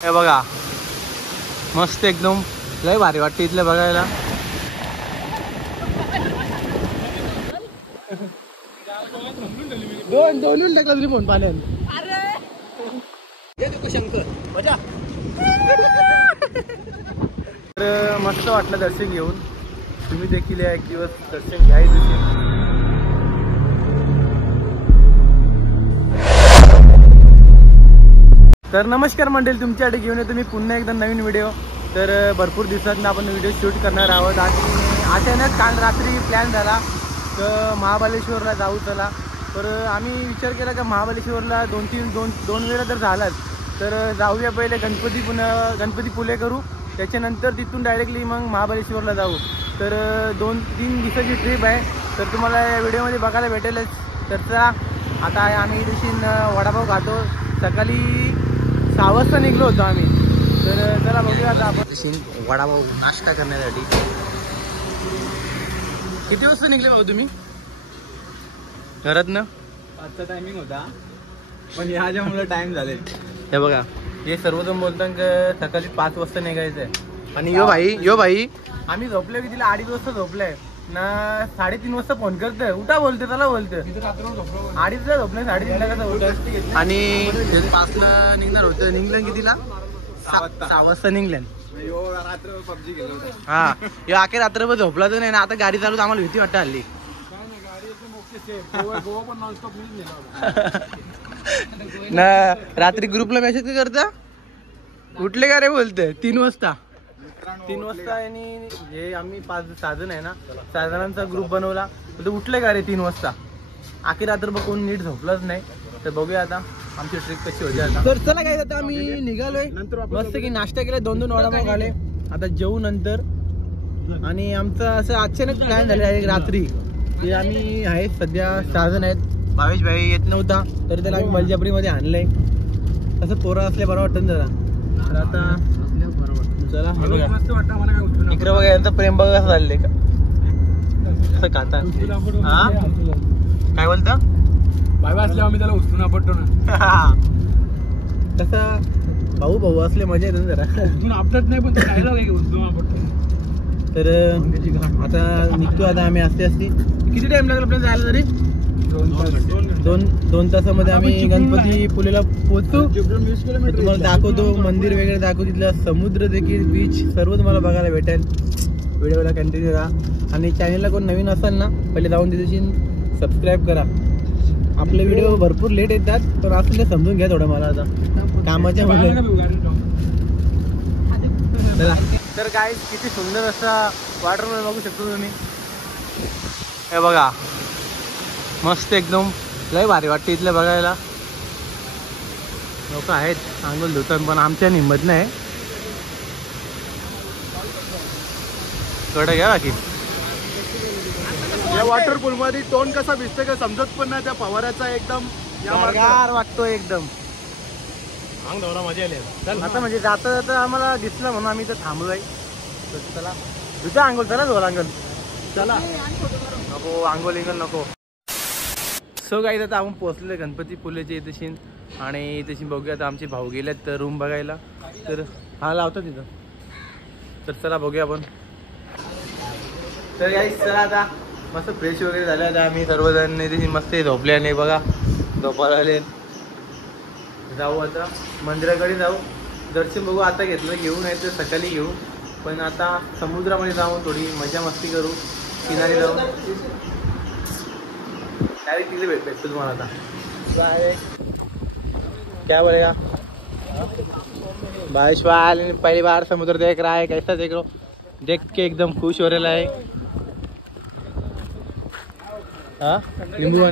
हे बघा मस्त एकदम लय भारी वाटते इथलं बघायला. दोन टाकला तरी फोन पाण्यात. तर मस्त वाटलं दर्शन घेऊन. तुम्ही देखील या एक दिवस दर्शन घ्यायचं. तर नमस्कार मंडळी, तुमच्यासाठी घेऊन येतो मी पुन्हा एकदा नवीन व्हिडिओ. तर भरपूर दिवसात आपण व्हिडिओ शूट करणार आहोत. आणि अचानक काल रात्री प्लॅन झाला तर महाबळेश्वरला जाऊ चला. तर आम्ही विचार केला का महाबळेश्वरला दोन वेळा जर झालाच तर जाऊया. पहिले गणपतीपुळे करू, त्याच्यानंतर तिथून डायरेक्टली मग महाबळेश्वरला जाऊ. तर 2-3 दिवसाची ट्रिप आहे. तर तुम्हाला या व्हिडिओमध्ये बघायला भेटेलच. तर चला आता आम्ही दिवशी वडापाव खातो. सकाळी 6 वाजता निघलो होतो आम्ही. तर चला बघूया आता आपण वडापाव नाश्ता करण्यासाठी. किती वाजता निघले भाऊ तुम्ही घरात ना? 5चा टायमिंग होता पण ह्याच्यामुळे टाइम झाले. हे बघा हे सर्वजण बोलतात की सकाळी 5 वाजता निघायचं आहे. आणि यो भाई आम्ही झोपले की तिला 2:30 वाजता झोपलाय ना. 3:30 वाजता फोन करतोय उठा बोलते त्याला बोलते 2:30ला झोपले 3:30ला कसं उठत. आणि 5ला निघणार होतं. निघलं कितीला? 6 वाजता निघल्या. पबजी गेलो होता. हा यो अखेर रात्रभर झोपला तर नाही ना. आता गाडी चालू आम्हाला भीती वाटत हल्ली. ना रात्री ग्रुपला मेसेज काय करता उठले का रे बोलते 3 वाजता. 3 वाजता. आणि जे आम्ही 5-6 जण आहे ना, 6 जणांचा ग्रुप बनवला. तर उठले का रे 3 वाजता. अखेर रात्रभर कोण नीट झोपलाच नाही. तर बघूया आता आमची ट्रिप कशी होती आता. तर चला काय आता आम्ही निघालोय. मस्त की नाश्ता केला, 2 वडापाव खाले. आता जेवू नंतर. आणि आमचं असं अचानक प्लॅन झाले आहे रात्री की आम्ही आहेत सध्या 6 जण आहेत. भावेश भाई येत नव्हता तर त्याला आम्ही बलजाबरीमध्ये आणलंय. तसं पोरं असले बरं वाटतं जरा. तर आता चला इकडे बघा यांचं प्रेम बघा कसं चाललंय का कसं खाता. हा काय बोलता बाबा असल्यावर आम्ही त्याला उचलून आपटतो ना. तसं भाऊ असले मजा येते जरा. उचलून आपटत नाही पण उचलून आपटतो. तर आता निघतो आता आम्ही असते. किती टाइम लागला आपल्याला जायला तरी? 2 तासामध्ये आम्ही गणपतीपुळेला पोहोचतो. तुम्हाला दाखवतो मंदिर वगैरे दाखवतो. तिथलं समुद्र देखील बीच सर्व तुम्हाला बघायला भेटेल. व्हिडिओला कंटिन्यू राहा. आणि चॅनलला कोण नवीन असाल ना पहिले जाऊन तिथे सबस्क्राईब करा. आपले व्हिडिओ भरपूर लेट येतात तर असं ते समजून घ्या थोडं मला आता कामाच्या मध्ये. तर काय किती सुंदर असा वॉटरफॉल बघू शकतो तुम्ही. हे बघा मस्त एकदम लय भारी वाटते इथलं बघायला. लोक आहेत अंघोळ धुतात पण आमच्या हिंमत नाही. कडे घ्या बाकी. या वॉटरपूल मध्ये टोन कसा भिजते का समजत पण नाही. त्या फवाऱ्याचा एकदम गार वाटतो एकदम. अंग दौरा मजा आली. आता म्हणजे जाता जाता आम्हाला दिसलं म्हणून आम्ही इथं थांबलोय. चला तुझ्या अंघोळ चला झोल अंगल चला नको अंघोळ नको. सो काही आता आपण पोहोचलोय गणपतीपुळेच्या इथेशी. आणि इथेशी बघूया आता आमचे भाऊ गेलेत तर रूम बघायला. तर हा लावतो तिथं. तर चला बघूया आपण. तर यायच चला आता मस्त फ्रेश वगैरे झालं. आता आम्ही सर्वजण इथे मस्त झोपले आणि बघा झोपायला आले. जाऊ आता मंदिराकडे जाऊ. दर्शन बघू आता घेतलं घेऊ नाही तर सकाळी घेऊ. पण आता समुद्रामध्ये जाऊ थोडी मजा मस्ती करू. किनारी जाऊ डायरेक्ट तिथे भेटतो तुम्हाला आता. क्या बोलेगा बारिश वाले पहली बार समुद्र देख रहा है. कैसा देख रहा हो देख के एकदम खुश हो रहा है. हाँ नींबू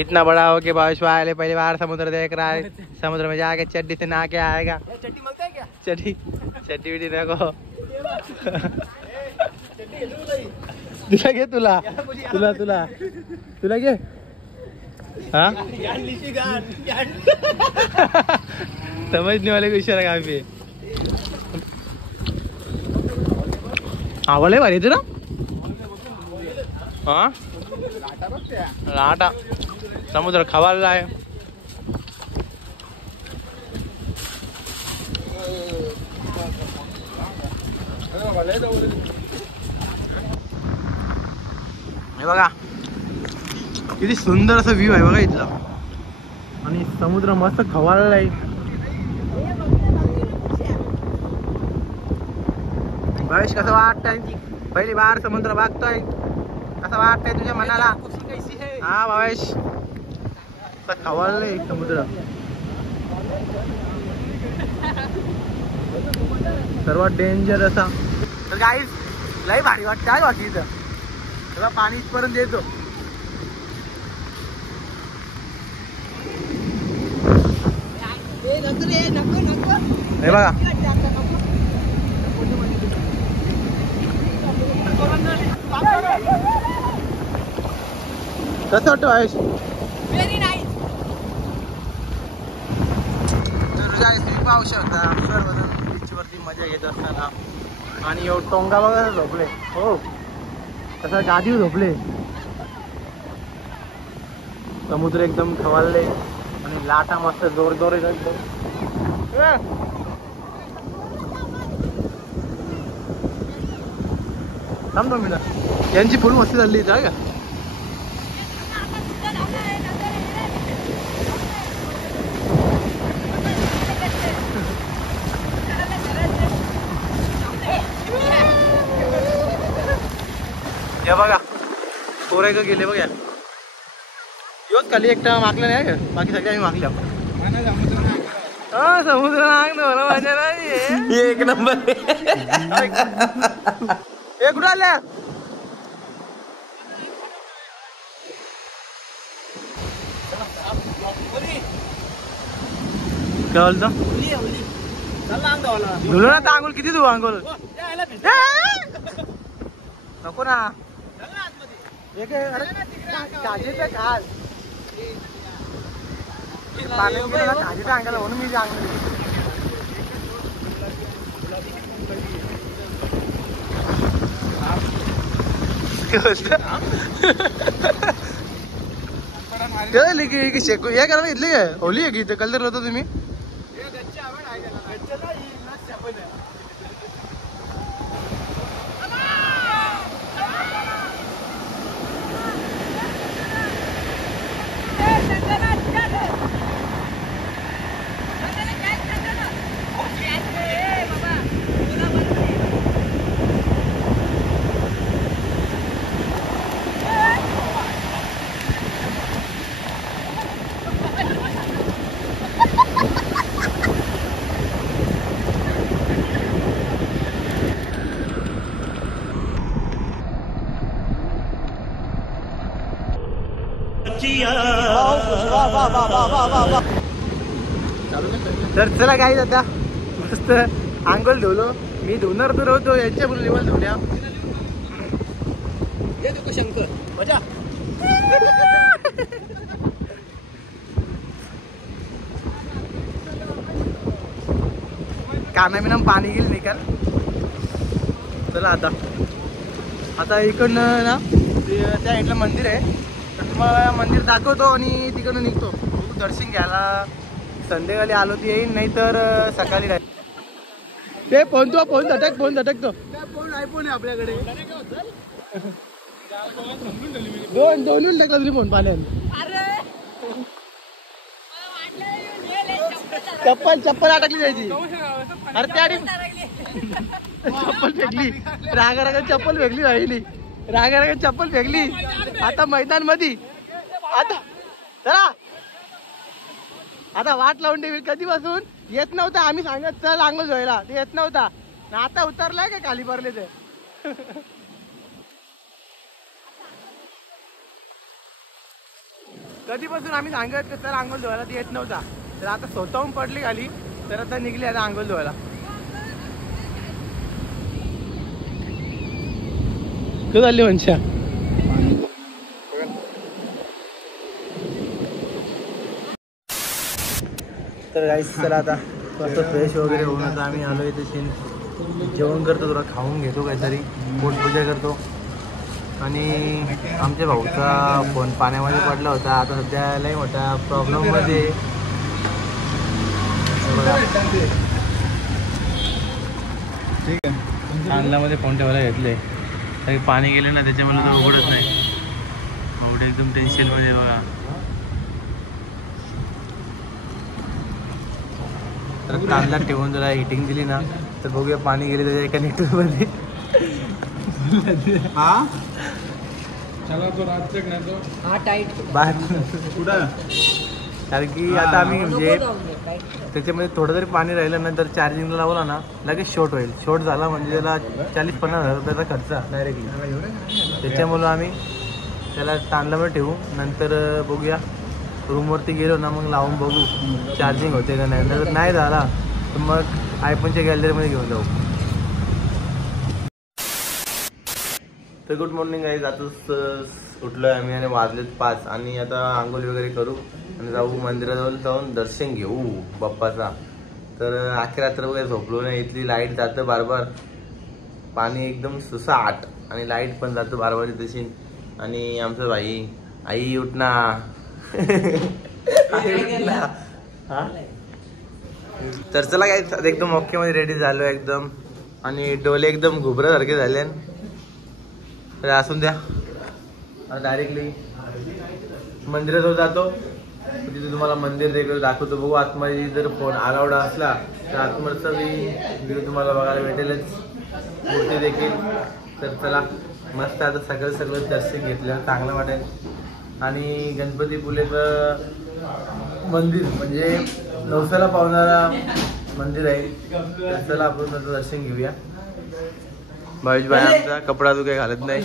इतना बड़ा हो के बारिश वाले पहली बार समुद्र देख रहा है. समुद्र में जाके चड्डी से नहा के आएगा. चड्डी विड्डी देखो. तुला घे तुला घे. हाँ समझने वाले को इशारा कहाँ पे. आवले भारी ना. हाँ लाटा समुद्र खवाला आहे. हे बघा किती सुंदर असं व्ह्यू आहे बघा इथला आणि समुद्र मस्त खवाळला आहे. भावेश कसं वाटतंय पहिली बार समुद्र बघतोय कसं वाटतंय तुझ्या मनाला? हा भावेश खवाळलंय समुद्र सर्वात डेंजर असा. तर गाईस लय भारी वाटतं काय बाकी इथं त्याला पाणी इथपर्यंत येतो. हे बघा कसं वाटतं आयुष? Very nice. तुम्ही पाहू शकता सर्वजण बीचवरती मजा घेत असताना आणि टोंगा बघा झोपले. हो तसं गादीवर झोपले. समुद्र एकदम खवाळले आणि लाटा मस्त जोर जोर एकदम. थांबतो मी ना यांची फुल मस्ती झाली इथं का. हे बघा पोरं का गेले बघा. योच खाली एकटा मागला नाही का बाकी सगळे आम्ही मागल्या. हा समुद्र मागणं माझ्या नाही एक नंबर. हे कुठं आल्या? काय बोलतो धुलो ना अंघोळ किती धुवा अंघोळ नको ना. एक काजीचे खाल काजीच्या अंगाला म्हणून मी शेकू हे करा घेतली काय होली आहे की इथं कलर होता तुम्ही. तर चला काही आता मस्त अंघोळ धुवलो. मी धुणार तर होतो यांच्या बोलून निवड धुवल्या. शंकर मजा काना बिना पाणी गेली निकाल. चला आता आता इकडनं ना त्या इथलं मंदिर आहे तर तुम्हाला मंदिर दाखवतो आणि तिकडनं निघतो. दर्शन घ्यायला संध्याकाळी आलो ती येईन नाही तर सकाळी राहील. ते फोन झटकतो आयफोन आहे आपल्याकडे. दोन टाकला तुझी फोन पाण्यात. चप्पल अटकली जायची. अरे त्या चप्पल फेकली रागा चप्पल फेकली राहिली रागा चप्पल फेकली. आता मैदान मध्ये आता चला आता वाट लावून ठेवी. कधीपासून येत नव्हता आम्ही सांगत चल अंघोळ धुवायला ते येत नव्हता ना. आता उतरलाय का खाली भरले ते. कधीपासून आम्ही सांगत चल अंघोळ धुवायला ते येत नव्हता तर आता स्वतःहून पडली खाली तर आता निघली आता अंघोळ धुवायला. कधी चालली वंशा? तर गाईस चला आता मस्त फ्रेश वगैरे होऊन आता आम्ही आलो इथे जेवण करतो थोडा खाऊन घेतो काहीतरी पोटपूजा करतो. आणि आमच्या भाऊचा फोन पाण्यामध्ये पडला होता आता सध्या लई मोठा प्रॉब्लेम मध्ये. ठीक आहे तांदळामध्ये फोन ठेवायला घेतले तरी पाणी गेले ना त्याच्यामुळे तर उघडत नाही. एवढे एकदम टेन्शनमध्ये बघा. तर तांदळात ठेवून जरा हिटिंग दिली ना तर बघूया पाणी गेले त्याच्या एका नेटवर्कमध्ये. हा कुठं कारण की आता आम्ही म्हणजे त्याच्यामध्ये थोडं जरी पाणी राहिलं ना तर चार्जिंगला लावला ना लगेच शॉर्ट होईल. शॉर्ट झाला म्हणजे त्याला 40-50 हजार रुपयाचा खर्च डायरेक्टली. त्याच्यामुळं आम्ही त्याला तांदळामध्ये ठेवू. नंतर बघूया रूमवरती गेलो ना मग लावून बघू चार्जिंग होते का नाही. जर नाही झाला तर मग आयफोनच्या गॅलरीमध्ये घेऊन जाऊ. तर गुड मॉर्निंग आहे. आताच उठलो आहे आम्ही आणि वाजलेत 5 आणि आता आंघोळी वगैरे करू आणि जाऊ मंदिराजवळ जाऊन दर्शन घेऊ बाप्पाचा. तर आखी रात्र वगैरे झोपलो नाही. इथली लाईट जातं बारबार, पाणी एकदम सुसाट आणि लाईट पण जातं बारबार तशी. आणि आमचं भाई आई उठना हा तर चला काय एकदम ओके मध्ये रेडी झालो एकदम आणि डोले एकदम घुबरासारखे झाले. तर असून द्या डायरेक्टली मंदिराजवळ जातो. तिथे तुम्हाला मंदिर देखील दाखवतो. बघू आतमध्ये जर फोन अलाउड असला तर आतमधचा व्ह्यू तुम्हाला बघायला भेटेलच, मूर्ती देखील. तर चला मस्त आता सगळं दर्शन घेतलं चांगलं वाटेल. आणि गणपतीपुलेचं मंदिर म्हणजे नवसाला पावणारा मंदिर आहे. तर चला आपण त्याचं दर्शन घेऊया. भावेश भाई आमचा कपडा तू काही घालत नाही.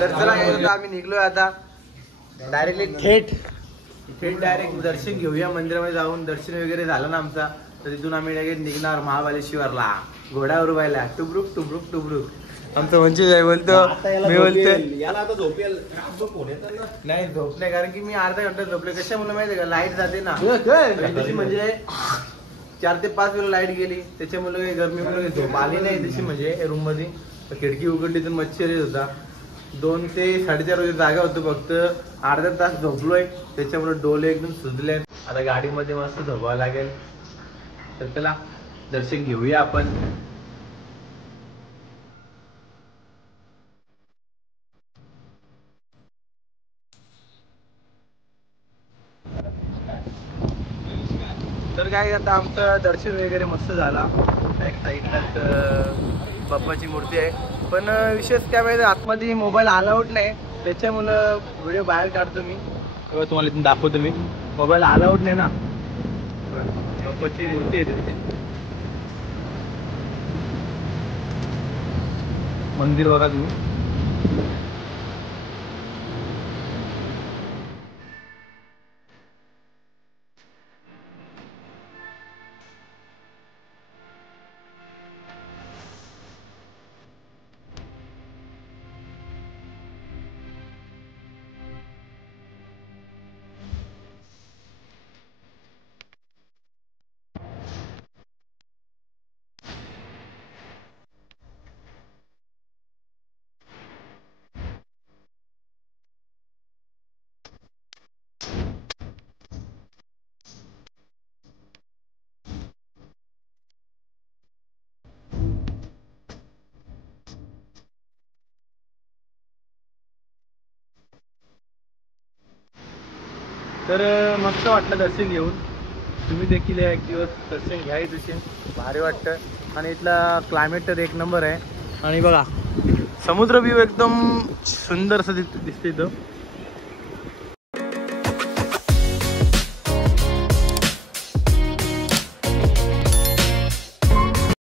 तर चला आम्ही निघलोय आता डायरेक्टली थेट डायरेक्ट दर्शन घेऊया. मंदिरामध्ये जाऊन दर्शन वगैरे झालं ना आमचा तर तिथून आम्ही डायरेक्ट निघणार महाबळेश्वरला घोड्यावर उभायला. टुबरुक टुबरुक टुबरुक. आमचं वंचित आहे बोलतो. मी बोलते याला आता झोपेल नाही झोप नाही कारण की मी अर्धा घंटा झोपले. कशामुळे माहिती का लाईट जाते ना तशी म्हणजे 4 ते 5 वेळा लाईट गेली त्याच्यामुळे गरमीमुळे झोप आली नाही तशी म्हणजे रूम मध्ये. खिडकी उघडली तर मच्छर येत होता. 2 ते 4:30 वाजे जागा होतो फक्त अर्धा तास झोपलोय त्याच्यामुळे डोले एकदम सुजले. आता गाडीमध्ये मस्त झोपावं लागेल. तर चला दर्शन घेऊया आपण. तर काय आता आमचं दर्शन वगैरे मस्त झाला. एक साईडलाच बाप्पाची मूर्ती आहे. पण विशेष काय माहिती आतमध्ये मोबाईल अलाउड नाही त्याच्यामुळं व्हिडिओ बाहेर काढतो मी. तुम्हाला इथून दाखवतो मी. मोबाईल अलाउड नाही ना. बाप्पाची मूर्ती आहे तिथे. मंदिर बघा तुम्ही. तर मस्त वाटलं दर्शन घेऊन. तुम्ही देखील एक दिवस दर्शन घ्या. दर्शन भारी वाटतं आणि इथला क्लायमेट तर एक नंबर आहे. आणि बघा समुद्र व्ह्यू एकदम सुंदर असं दिसते इथं.